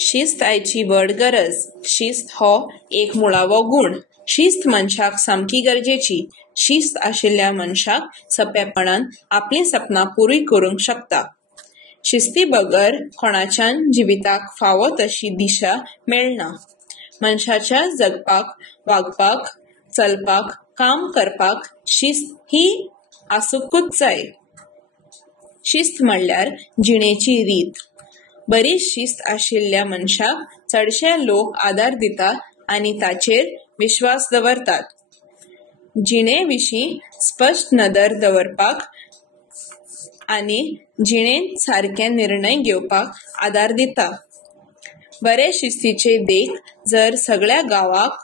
शिस्त आयची व्हड गरज. शिस्त हो एक मुळावो गुण. शिस्त मनशाक सामकी गरजेची. शिस्त आशिल्ल्या मनशाक सोंपेपणान आपली सपनां पुरी करूंक शकता. शिस्ती बगर कोणाच्यान जिविताक फावो तशी दिशा मेळना. मनशाच्या जगपाक, वागपाक, चलपाक, काम करपाक शिस्त ही आसूंकूच जाय. शिस्त म्हणल्यार जिणेची रीत. बरी शिस्त आशिल्ल्या मनशाक चडशे लोक आदार दिता आनी ताचेर विश्वास दवरतात. जिणे विशीं स्पश्ट नदर दवरपाक आनी जिणेंत सारके निर्णय घेवपाक आदार दिता. बरे शिस्तीचे देख जर सगळ्या गांवाक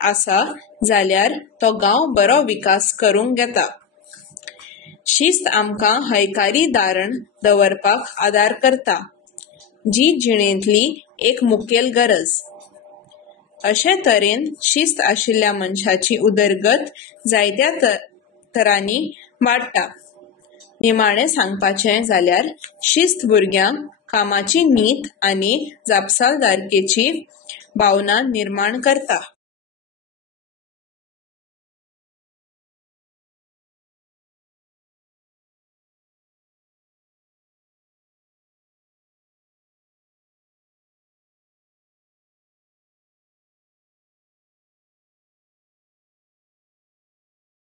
आसा जाल्यार तो गांव बरो विकास करूंक येता. शिस्त आमकां हयकारी दारण दवरपाक आदार करता, जी जिणेंतली एक मुखेल गरज. अशे तरेन शिस्त आशिल्ल्या मनशाची उदरगत जायत्या तरांनी वाडटा. निमाणें सांगपाचें जाल्यार शिस्त भुरग्यांक कामाची नीत आनी जापसालदारकेची भावना निर्माण करता.